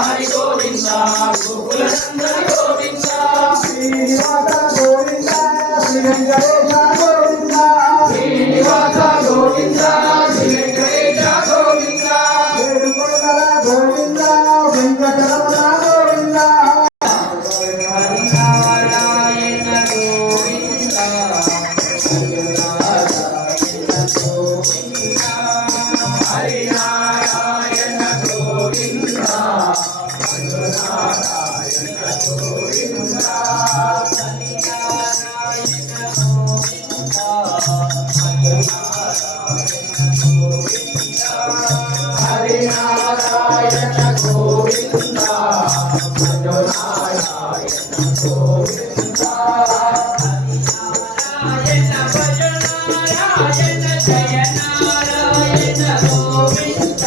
హరి గోవింద గోకుల నందన గోవింద శ్రీనివాస గోవింద శ్రీ వెంకటేశ గోవింద శ్రీనివాస గోవింద శ్రీ వెంకటేశ గోవింద ఏడుకొండల గోవింద వెంకటరమణ గోవింద హరినారాయణ గోవింద హరినారాయణ గోవింద హరినారాయణ గోవింద నారాయణ గోవింద నారాయణ భజ నారాయణ జయ నారాయణ గోవింద